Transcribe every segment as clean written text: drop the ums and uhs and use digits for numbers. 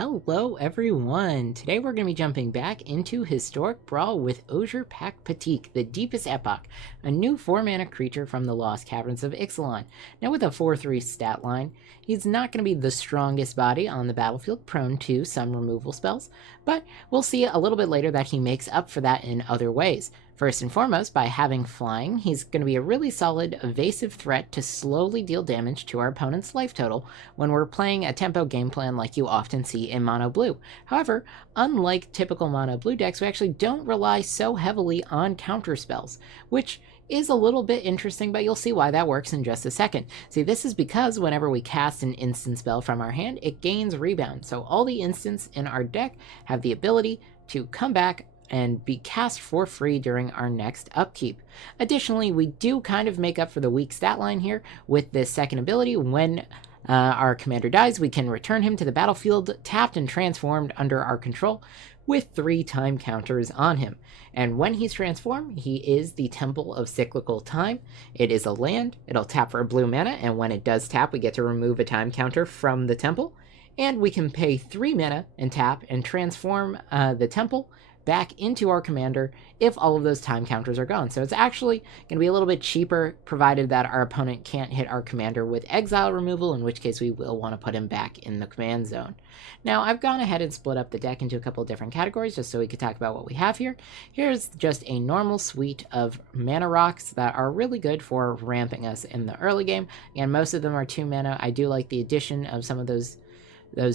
Hello everyone! Today we're going to be jumping back into Historic Brawl with Ojer Pakpatiq, the Deepest Epoch, a new 4-mana creature from the Lost Caverns of Ixalan. Now with a 4/3 stat line, he's not going to be the strongest body on the battlefield, prone to some removal spells, but we'll see a little bit later that he makes up for that in other ways. First and foremost, by having flying, he's going to be a really solid evasive threat to slowly deal damage to our opponent's life total when we're playing a tempo game plan like you often see in mono blue. However, unlike typical mono blue decks, we actually don't rely so heavily on counter spells, which is a little bit interesting, but you'll see why that works in just a second. See, this is because whenever we cast an instant spell from our hand, it gains rebound. So all the instants in our deck have the ability to come back and be cast for free during our next upkeep. Additionally, we do kind of make up for the weak stat line here with this second ability. When our commander dies, we can return him to the battlefield tapped and transformed under our control with 3 time counters on him. And when he's transformed, he is the Temple of Cyclical Time. It is a land, it'll tap for a blue mana, and when it does tap, we get to remove a time counter from the temple. And we can pay 3 mana and tap and transform the temple back into our commander if all of those time counters are gone. So it's actually going to be a little bit cheaper, provided that our opponent can't hit our commander with exile removal, in which case we will want to put him back in the command zone. Now, I've gone ahead and split up the deck into a couple of different categories just so we could talk about what we have here. Here's just a normal suite of mana rocks that are really good for ramping us in the early game, and most of them are 2 mana. I do like the addition of some of those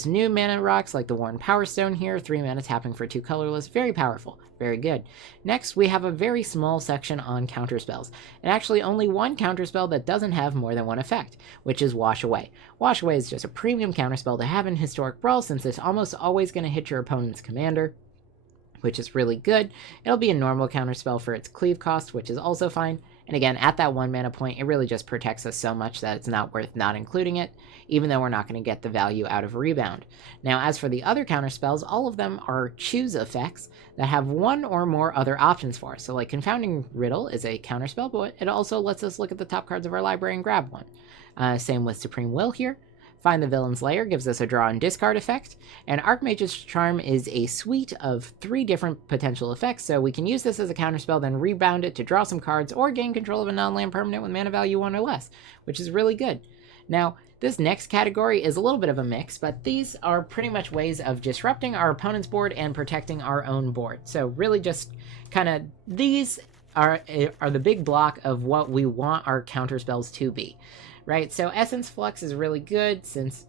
new mana rocks, like the Worn Power Stone here, 3 mana tapping for 2 colorless, very powerful, very good. Next, we have a very small section on counterspells, and actually only one counterspell that doesn't have more than one effect, which is Wash Away. Wash Away is just a premium counterspell to have in Historic Brawl, since it's almost always going to hit your opponent's commander, which is really good. It'll be a normal counterspell for its cleave cost, which is also fine. And again, at that 1 mana point, it really just protects us so much that it's not worth not including it, even though we're not going to get the value out of Rebound. Now, as for the other counterspells, all of them are choose effects that have 1 or more other options for us. So like Confounding Riddle is a counterspell, but it also lets us look at the top cards of our library and grab one. Same with Supreme Will here. Find the Villain's Lair gives us a draw and discard effect, and Archmage's Charm is a suite of 3 different potential effects, so we can use this as a counterspell, then rebound it to draw some cards, or gain control of a non-land permanent with mana value 1 or less, which is really good. Now, this next category is a little bit of a mix, but these are pretty much ways of disrupting our opponent's board and protecting our own board. So really just kind of, these are the big block of what we want our counterspells to be. Right, so Essence Flux is really good since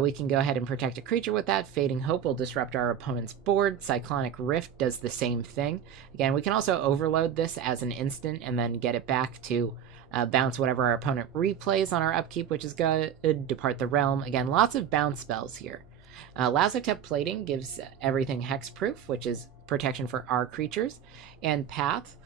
we can go ahead and protect a creature with that. Fading Hope will disrupt our opponent's board. Cyclonic Rift does the same thing. Again, we can also overload this as an instant and then get it back to bounce whatever our opponent replays on our upkeep, which is good. Depart the Realm. Again, lots of bounce spells here. Lazotep Plating gives everything hexproof, which is protection for our creatures. And Path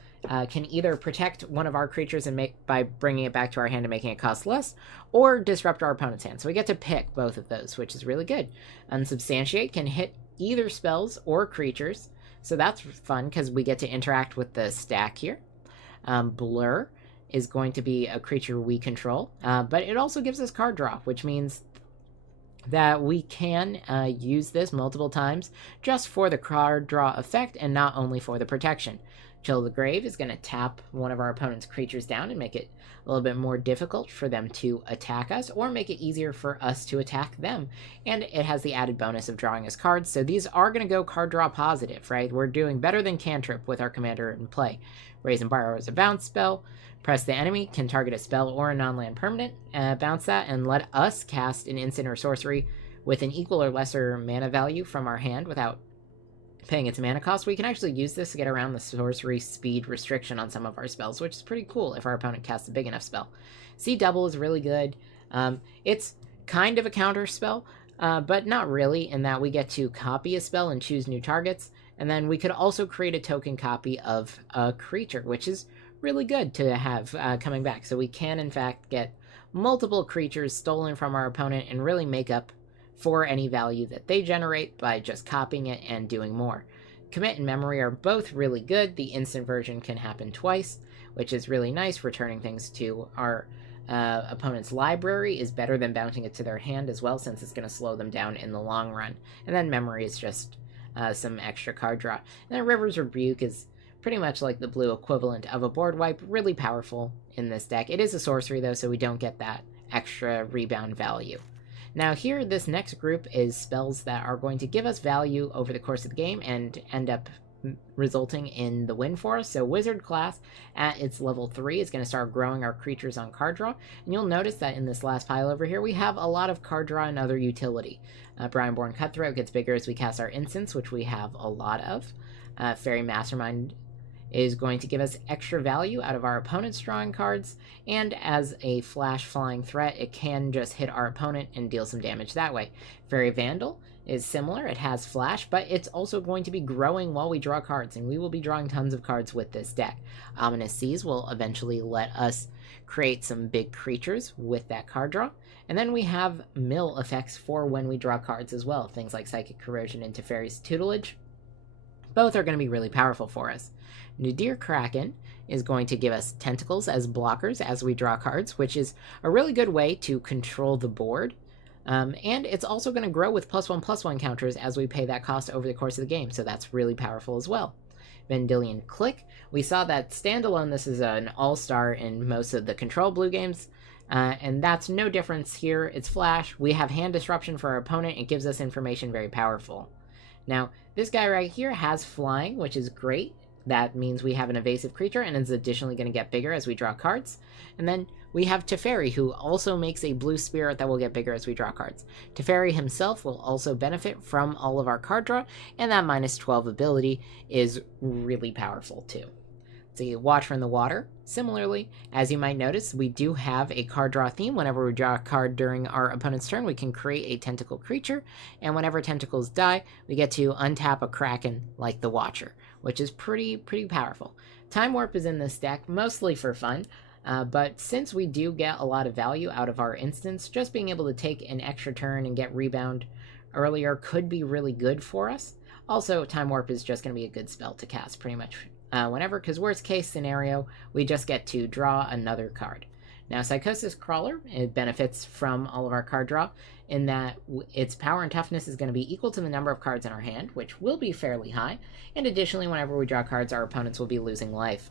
can either protect one of our creatures and by bringing it back to our hand and making it cost less, or disrupt our opponent's hand. So we get to pick both of those, which is really good. Unsubstantiate can hit either spells or creatures, so that's fun because we get to interact with the stack here. Blur is going to be a creature we control, but it also gives us card draw, which means that we can use this multiple times just for the card draw effect and not only for the protection. Chill the Grave is going to tap one of our opponent's creatures down and make it a little bit more difficult for them to attack us, or make it easier for us to attack them. And it has the added bonus of drawing us cards, so these are going to go card draw positive, right? We're doing better than Cantrip with our commander in play. Raise and Borrow is a bounce spell. Press the enemy, can target a spell or a non-land permanent, bounce that, and let us cast an instant or sorcery with an equal or lesser mana value from our hand without paying its mana cost. We can actually use this to get around the sorcery speed restriction on some of our spells, which is pretty cool if our opponent casts a big enough spell. See Double is really good. It's kind of a counter spell, but not really, in that we get to copy a spell and choose new targets, and then we could also create a token copy of a creature, which is really good to have coming back. So we can, in fact, get multiple creatures stolen from our opponent and really make up for any value that they generate by just copying it and doing more. Commit and Memory are both really good. The instant version can happen twice, which is really nice, returning things to our opponent's library is better than bounting it to their hand as well, since it's going to slow them down in the long run. And then memory is just some extra card draw. And then River's Rebuke is pretty much like the blue equivalent of a board wipe, really powerful in this deck. It is a sorcery though, so we don't get that extra rebound value. Now here, this next group is spells that are going to give us value over the course of the game and end up resulting in the win for us. So Wizard class at its level 3 is going to start growing our creatures on card draw. And you'll notice that in this last pile over here, we have a lot of card draw and other utility. Brianborn Cutthroat gets bigger as we cast our instants, which we have a lot of. Fairy Mastermind is going to give us extra value out of our opponent's drawing cards, and as a flash flying threat, it can just hit our opponent and deal some damage that way. Fairy Vandal is similar, it has flash, but it's also going to be growing while we draw cards, and we will be drawing tons of cards with this deck. Ominous Seas will eventually let us create some big creatures with that card draw. And then we have mill effects for when we draw cards as well, things like Psychic Corrosion into Fairy's Tutelage. Both are going to be really powerful for us. Nadir Kraken is going to give us tentacles as blockers as we draw cards, which is a really good way to control the board. And it's also going to grow with +1/+1 counters as we pay that cost over the course of the game, so that's really powerful as well. Vendilion Click, we saw that standalone, this is an all-star in most of the control blue games, and that's no difference here. It's flash, we have hand disruption for our opponent, it gives us information very powerful. Now, this guy right here has flying, which is great. That means we have an evasive creature and is additionally going to get bigger as we draw cards. And then we have Teferi, who also makes a blue spirit that will get bigger as we draw cards. Teferi himself will also benefit from all of our card draw, and that -12 ability is really powerful too. See, Watcher in the Water. Similarly, as you might notice, we do have a card draw theme. Whenever we draw a card during our opponent's turn, we can create a tentacle creature, and whenever tentacles die, we get to untap a Kraken like the Watcher, which is pretty powerful. Time Warp is in this deck, mostly for fun, but since we do get a lot of value out of our instance, just being able to take an extra turn and get rebound earlier could be really good for us. Also, Time Warp is just going to be a good spell to cast pretty much whenever, because worst case scenario, we just get to draw another card. Now, Psychosis Crawler, it benefits from all of our card draw in that its power and toughness is going to be equal to the number of cards in our hand, which will be fairly high, and additionally, whenever we draw cards, our opponents will be losing life.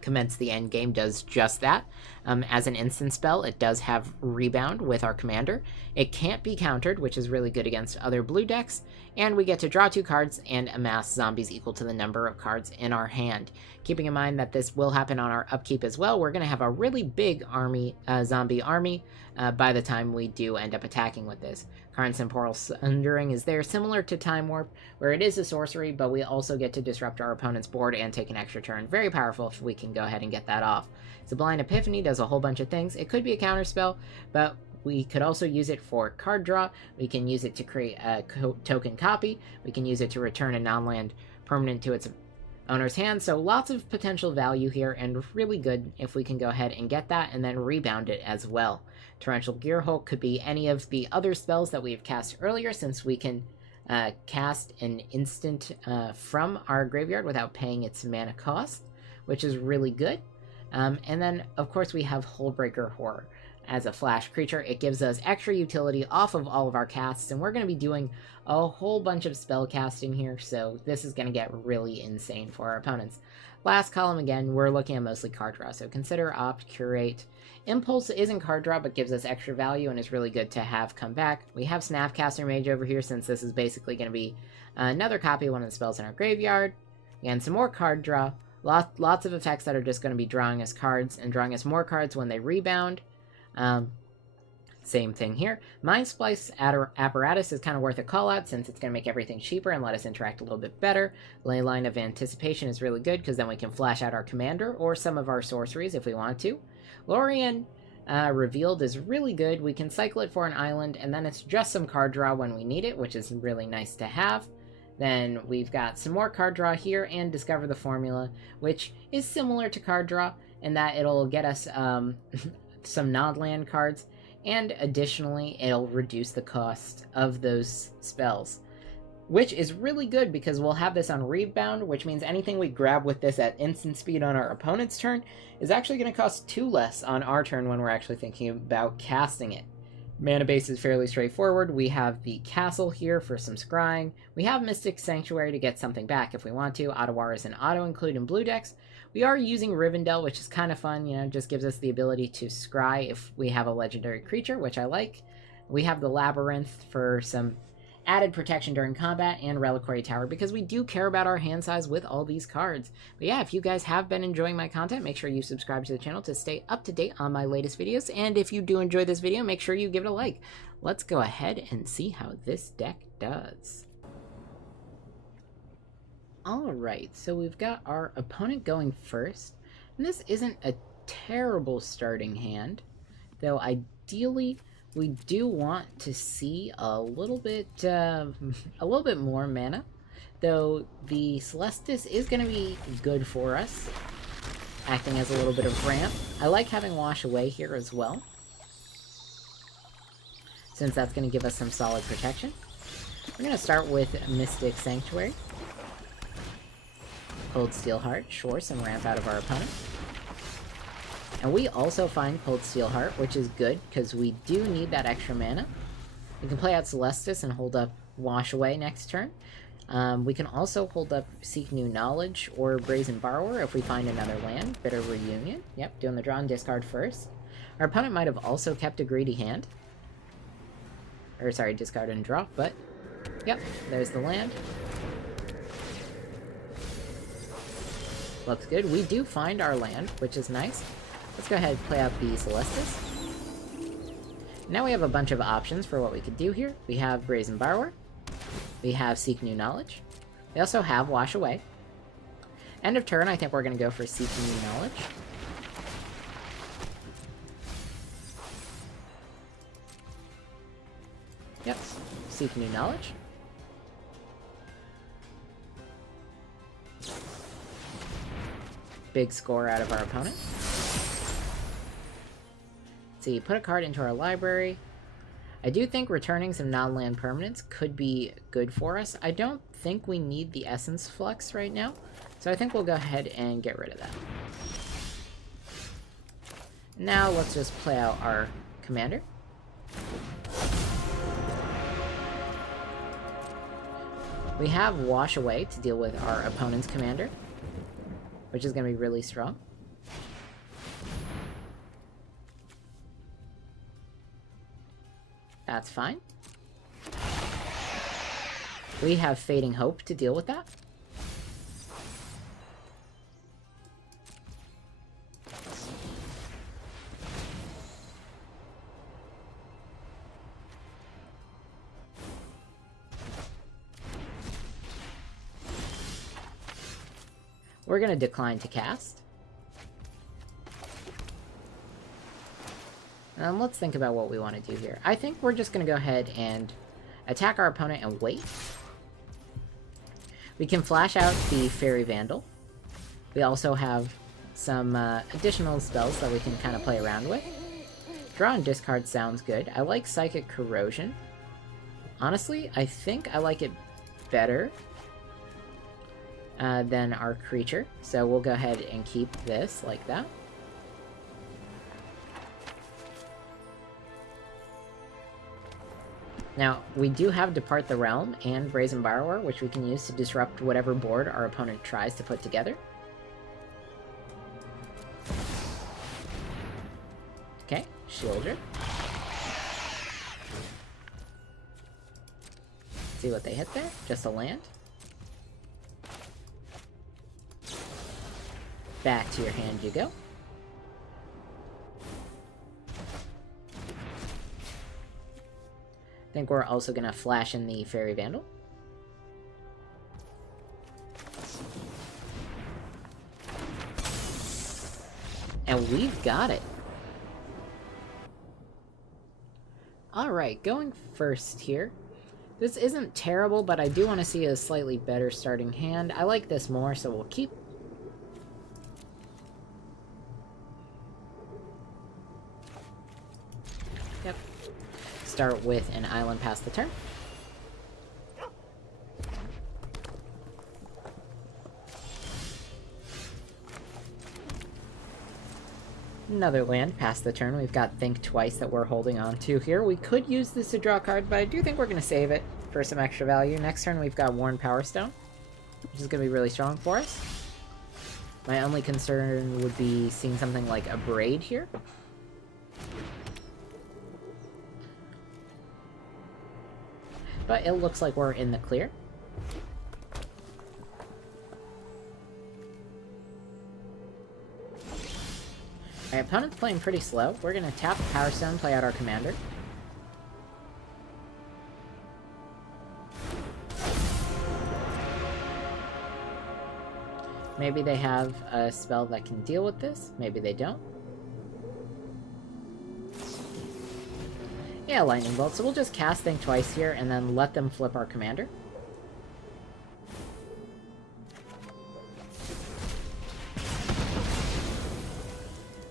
Commence the End Game does just that. As an instant spell, it does have rebound with our commander. It can't be countered, which is really good against other blue decks, and we get to draw 2 cards and amass zombies equal to the number of cards in our hand. Keeping in mind that this will happen on our upkeep as well, we're going to have a really big zombie army by the time we do end up attacking with this. Karn's Temporal Sundering is there, similar to Time Warp, where it is a sorcery, but we also get to disrupt our opponent's board and take an extra turn. Very powerful if we can go ahead and get that off. Sublime Epiphany does a whole bunch of things. It could be a counter spell, but we could also use it for card draw. We can use it to create a token copy. We can use it to return a non-land permanent to its owner's hand. So lots of potential value here, and really good if we can go ahead and get that and then rebound it as well. Torrential Gearhulk could be any of the other spells that we've cast earlier, since we can cast an instant from our graveyard without paying its mana cost, which is really good. And then, of course, we have Hullbreaker Horror. As a flash creature, it gives us extra utility off of all of our casts, and we're going to be doing a whole bunch of spell casting here, so this is going to get really insane for our opponents. Last column, again, we're looking at mostly card draw, so consider Opt, Curate. Impulse isn't card draw, but gives us extra value and is really good to have come back. We have Snapcaster Mage over here, since this is basically going to be another copy of one of the spells in our graveyard. Again, some more card draw. Lots of effects that are just going to be drawing us cards and drawing us more cards when they rebound. Same thing here. Mind Splice Apparatus is kind of worth a call out, since it's going to make everything cheaper and let us interact a little bit better. Leyline of Anticipation is really good, because then we can flash out our commander or some of our sorceries if we want to. Lorien Revealed is really good. We can cycle it for an island, and then it's just some card draw when we need it, which is really nice to have. Then we've got some more card draw here, and Discover the Formula, which is similar to card draw in that it'll get us some non-land cards, and additionally it'll reduce the cost of those spells. which is really good because we'll have this on rebound, which means anything we grab with this at instant speed on our opponent's turn is actually going to cost 2 less on our turn when we're actually thinking about casting it. Mana base is fairly straightforward. We have the castle here for some scrying. We have Mystic Sanctuary to get something back if we want to. Ottawar is an auto-include in blue decks. We are using Rivendell, which is kind of fun, you know, just gives us the ability to scry if we have a legendary creature, which I like. We have the Labyrinth for some added protection during combat, and Reliquary Tower because we do care about our hand size with all these cards. But yeah, if you guys have been enjoying my content, make sure you subscribe to the channel to stay up to date on my latest videos, and if you do enjoy this video, make sure you give it a like. Let's go ahead and see how this deck does. Alright, so we've got our opponent going first, and this isn't a terrible starting hand, though ideally we do want to see a little bit more mana, though the Celestis is going to be good for us, acting as a little bit of ramp. I like having Wash Away here as well, since that's going to give us some solid protection. We're going to start with Mystic Sanctuary. Cold Steel Heart, sure, some ramp out of our opponent. And we also find Cold Steel Heart, which is good, because we do need that extra mana. We can play out Celestis and hold up Wash Away next turn. We can also hold up Seek New Knowledge or Brazen Borrower if we find another land. Bitter Reunion. Yep, doing the draw and discard first. Our opponent might have also kept a greedy hand. Or, sorry, discard and draw, but... Yep, there's the land. Looks good. We do find our land, which is nice. Let's go ahead and play out the Celestis. Now we have a bunch of options for what we could do here. We have Brazen Borrower. We have Seek New Knowledge. We also have Wash Away. End of turn, I think we're going to go for Seek New Knowledge. Yep, Seek New Knowledge. Big score out of our opponent. See, put a card into our library. I do think returning some non-land permanents could be good for us. I don't think we need the Essence Flux right now, so I think we'll go ahead and get rid of that. Now let's just play out our commander. We have Wash Away to deal with our opponent's commander, which is going to be really strong. That's fine. We have Fading Hope to deal with that. We're going to decline to cast. Let's think about what we want to do here. I think we're just going to go ahead and attack our opponent and wait. We can flash out the Fairy Vandal. We also have some additional spells that we can kind of play around with. Draw and discard sounds good. I like Psychic Corrosion. Honestly, I think I like it better than our creature. So we'll go ahead and keep this like that. Now, we do have Depart the Realm and Brazen Borrower, which we can use to disrupt whatever board our opponent tries to put together. Okay, Shielder. See what they hit there? Just a land. Back to your hand you go. I think we're also going to flash in the Fairy Vandal. And we've got it. Alright, going first here. This isn't terrible, but I do want to see a slightly better starting hand. I like this more, so we'll keep. Yep. Start with an island past the turn. Another land past the turn. We've got Think Twice that we're holding on to here. We could use this to draw a card, but I do think we're going to save it for some extra value. Next turn we've got Worn Power Stone, which is going to be really strong for us. My only concern would be seeing something like a Braid here. But it looks like we're in the clear. Our opponent's playing pretty slow. We're going to tap the Power Stone, play out our commander. Maybe they have a spell that can deal with this. Maybe they don't. Yeah, Lightning Bolt. So we'll just cast Think Twice here and then let them flip our commander.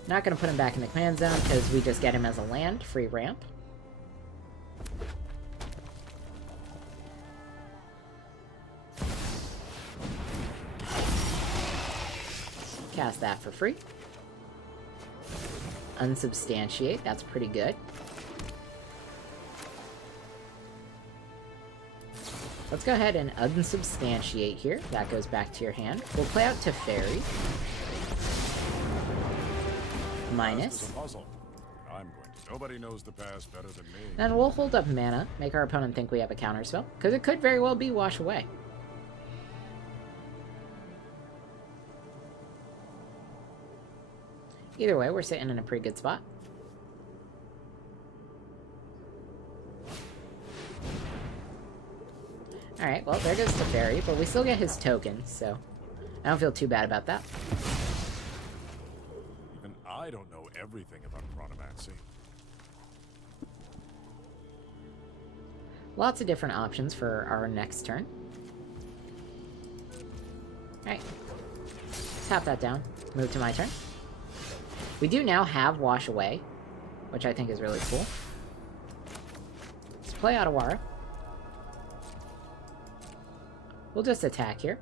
Not going to put him back in the command zone because we just get him as a land, free ramp. Cast that for free. Unsubstantiate, that's pretty good. Let's go ahead and unsubstantiate here. That goes back to your hand. We'll play out Teferi. Minus. Nobody knows the past better than me. And we'll hold up mana, make our opponent think we have a counterspell, because it could very well be Wash Away. Either way, we're sitting in a pretty good spot. Alright, well, there goes Teferi, but we still get his token, so I don't feel too bad about that. Even I don't know everything about chronomancy. Lots of different options for our next turn. Alright. Tap that down. Move to my turn. We do now have Wash Away, which I think is really cool. Let's play Otawara. We'll just attack here.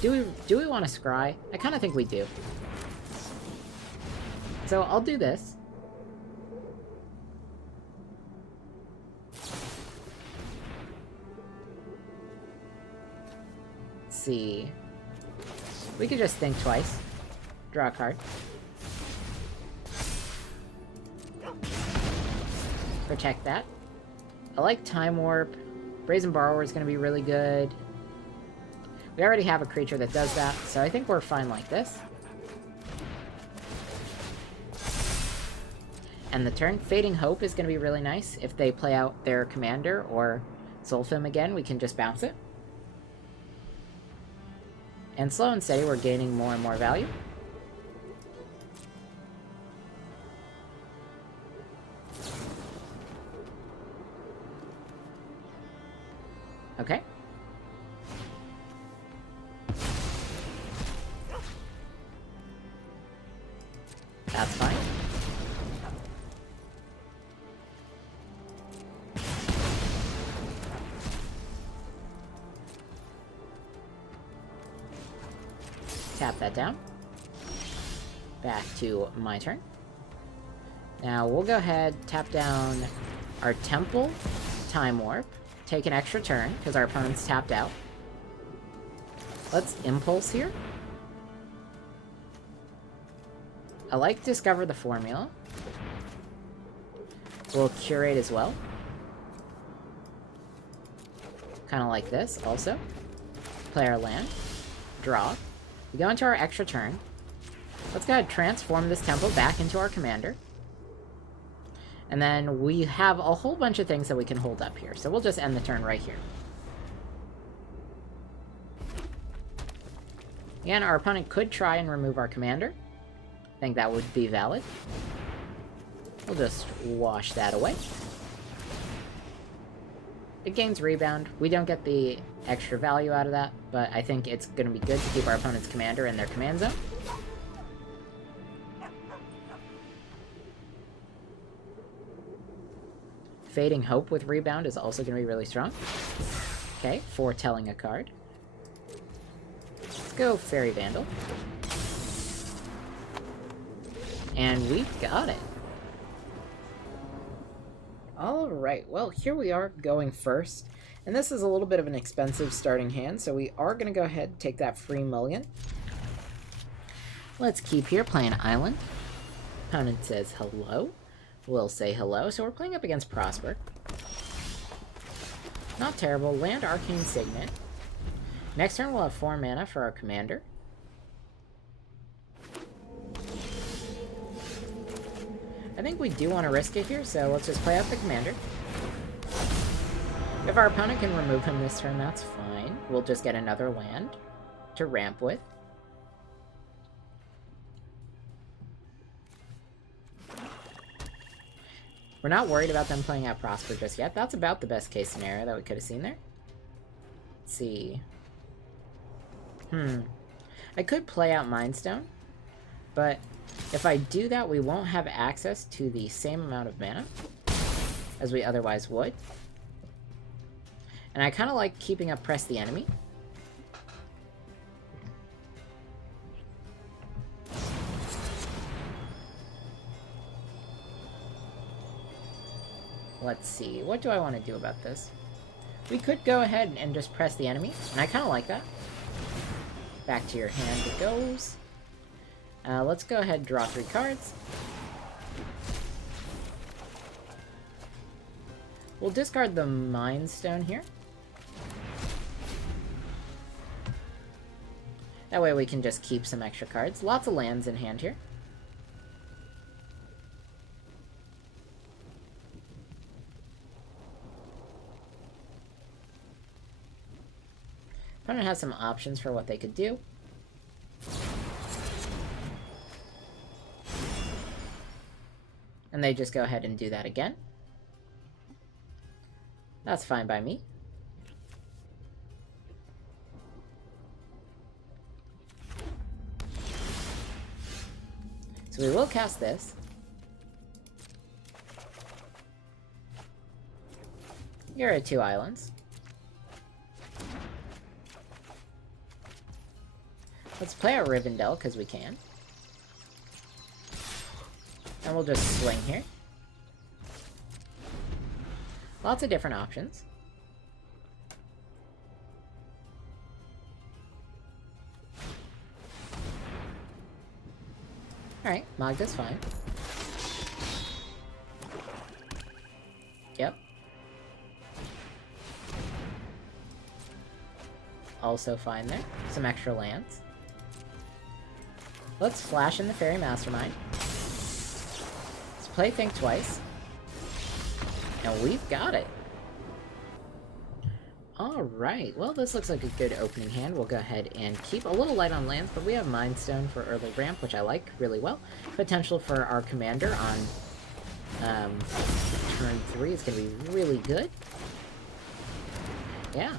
Do we want to scry? I kind of think we do. So I'll do this. Let's see. We could just think twice. Draw a card. Protect that. I like Time Warp. Brazen Borrower is going to be really good. We already have a creature that does that, so I think we're fine like this. And the turn. Fading Hope is going to be really nice. If they play out their commander or Zolfim again, we can just bounce it. And slow and steady, we're gaining more and more value. Okay. That's fine. Tap that down. Back to my turn. Now we'll go ahead, tap down our Temple, Time Warp, take an extra turn, because our opponent's tapped out. Let's Impulse here. I like Discover the Formula. We'll Curate as well. Kind of like this, also. Play our land. Draw. We go into our extra turn. Let's go ahead and transform this temple back into our commander. And then we have a whole bunch of things that we can hold up here. So we'll just end the turn right here. Again, our opponent could try and remove our commander. I think that would be valid. We'll just wash that away. It gains rebound. We don't get the extra value out of that, but I think it's going to be good to keep our opponent's commander in their command zone. Fading Hope with rebound is also going to be really strong. Okay, foretelling a card. Let's go Fairy Vandal. And we got it. Alright, well, here we are going first. And this is a little bit of an expensive starting hand, so we are going to go ahead and take that free mulligan. Let's keep here playing Island. Opponent says hello. We'll say hello, so we're playing up against Prosper. Not terrible. Land Arcane Signet. Next turn we'll have 4 mana for our commander. I think we do want to risk it here, so let's just play out the commander. If our opponent can remove him this turn, that's fine. We'll just get another land to ramp with. We're not worried about them playing out Prosper just yet. That's about the best case scenario that we could have seen there. Let's see. I could play out Mindstone, but if I do that, we won't have access to the same amount of mana as we otherwise would. And I kind of like keeping up Press the Enemy. Let's see, what do I want to do about this? We could go ahead and just press the enemy, and I kind of like that. Back to your hand it goes. Let's go ahead and draw 3 cards. We'll discard the Mind Stone here. That way we can just keep some extra cards. Lots of lands in hand here. Opponent has some options for what they could do. And they just go ahead and do that again. That's fine by me. So we will cast this. You're at 2 islands. Let's play a Rivendell, because we can. And we'll just swing here. Lots of different options. Alright, Magda's fine. Yep. Also fine there. Some extra lands. Let's flash in the Fairy Mastermind. Let's play Think Twice. And we've got it. Alright, well this looks like a good opening hand. We'll go ahead and keep a little light on lands, but we have Mind Stone for early ramp, which I like really well. Potential for our commander on turn 3 is going to be really good. Yeah.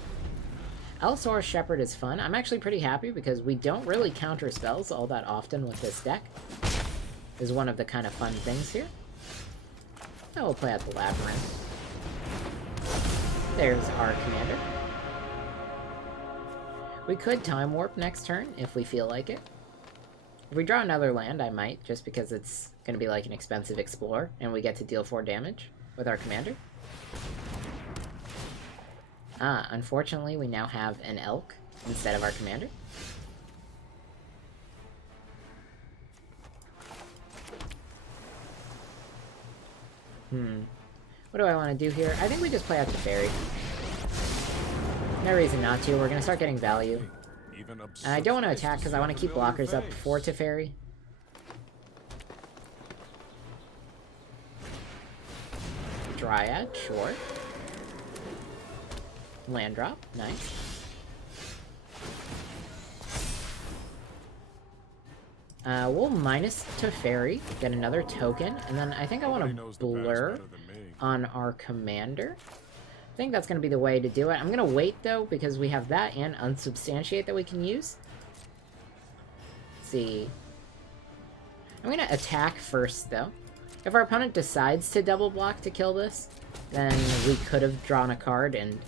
Allosaurus Shepherd is fun. I'm actually pretty happy because we don't really counter spells all that often with this deck. Is one of the kind of fun things here. Now we'll play out the Labyrinth. There's our commander. We could Time Warp next turn if we feel like it. If we draw another land, I might, just because it's going to be like an expensive Explorer, and we get to deal 4 damage with our commander. Unfortunately, we now have an Elk instead of our commander. What do I want to do here? I think we just play out the Fairy. No reason not to. We're going to start getting value. And I don't want to attack because I want to keep blockers up for Teferi. Dryad, sure. Land drop, nice. We'll minus Teferi, get another token, and then I think I want to blur on our commander. I think that's going to be the way to do it. I'm going to wait, though, because we have that and Unsubstantiate that we can use. Let's see. I'm going to attack first, though. If our opponent decides to double block to kill this, then we could have drawn a card and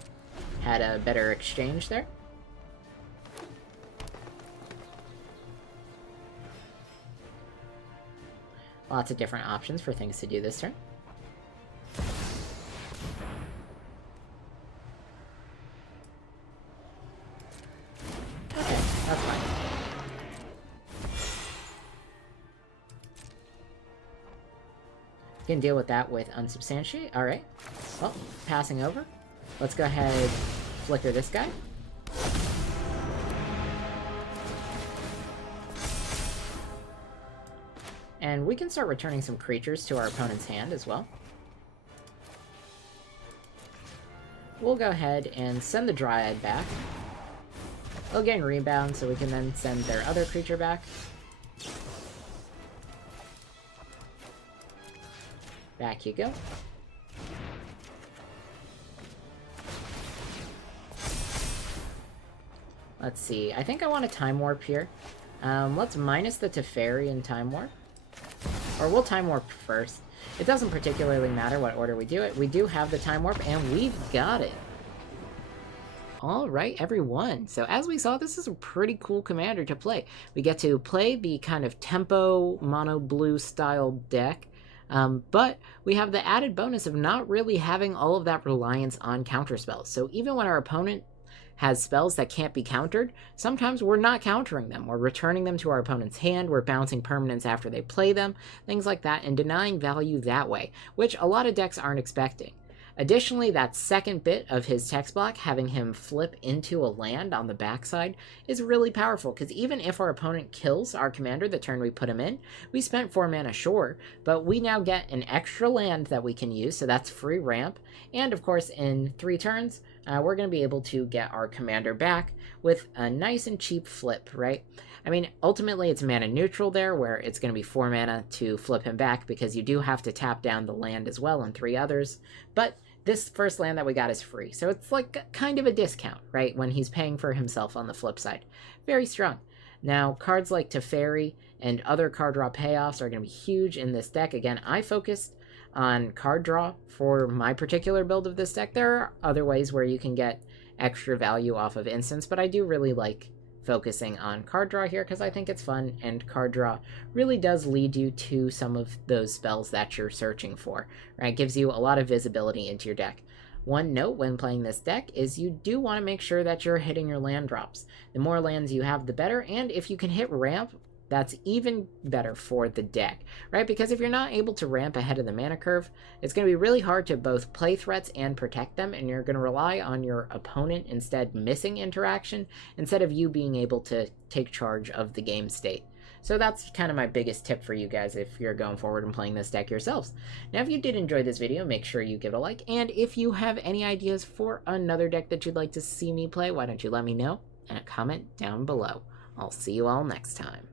had a better exchange there. Lots of different options for things to do this turn. Okay, that's fine. Can deal with that with unsubstantiate. Alright. Well, passing over. Let's go ahead and flicker this guy. And we can start returning some creatures to our opponent's hand as well. We'll go ahead and send the Dryad back. They'll gain rebound, so we can then send their other creature back. Back you go. Let's see. I think I want a Time Warp here. Let's minus the Teferi and Time Warp. Or we'll Time Warp first. It doesn't particularly matter what order we do it. We do have the Time Warp, and we've got it. Alright, everyone. So as we saw, this is a pretty cool commander to play. We get to play the kind of tempo, mono-blue style deck. But we have the added bonus of not really having all of that reliance on counter spells. So even when our opponent has spells that can't be countered, sometimes we're not countering them. We're returning them to our opponent's hand, we're bouncing permanents after they play them, things like that, and denying value that way, which a lot of decks aren't expecting. Additionally, that second bit of his text block, having him flip into a land on the backside, is really powerful, because even if our opponent kills our commander the turn we put him in, we spent 4 mana, sure, but we now get an extra land that we can use, so that's free ramp, and of course in 3 turns, we're going to be able to get our commander back with a nice and cheap flip, right? I mean, ultimately it's mana neutral there, where it's going to be 4 mana to flip him back, because you do have to tap down the land as well and 3 others, but this first land that we got is free, so it's like kind of a discount, right, when he's paying for himself on the flip side. Very strong. Now, cards like Teferi and other card draw payoffs are going to be huge in this deck. Again, I focused on card draw for my particular build of this deck. There are other ways where you can get extra value off of instants, but I do really like focusing on card draw here because I think it's fun, and card draw really does lead you to some of those spells that you're searching for, right? It gives you a lot of visibility into your deck. One note when playing this deck is you do want to make sure that you're hitting your land drops. The more lands you have, the better, and if you can hit ramp, that's even better for the deck, right? Because if you're not able to ramp ahead of the mana curve, it's going to be really hard to both play threats and protect them, and you're going to rely on your opponent instead missing interaction, instead of you being able to take charge of the game state. So that's kind of my biggest tip for you guys if you're going forward and playing this deck yourselves. Now, if you did enjoy this video, make sure you give it a like, and if you have any ideas for another deck that you'd like to see me play, why don't you let me know in a comment down below. I'll see you all next time.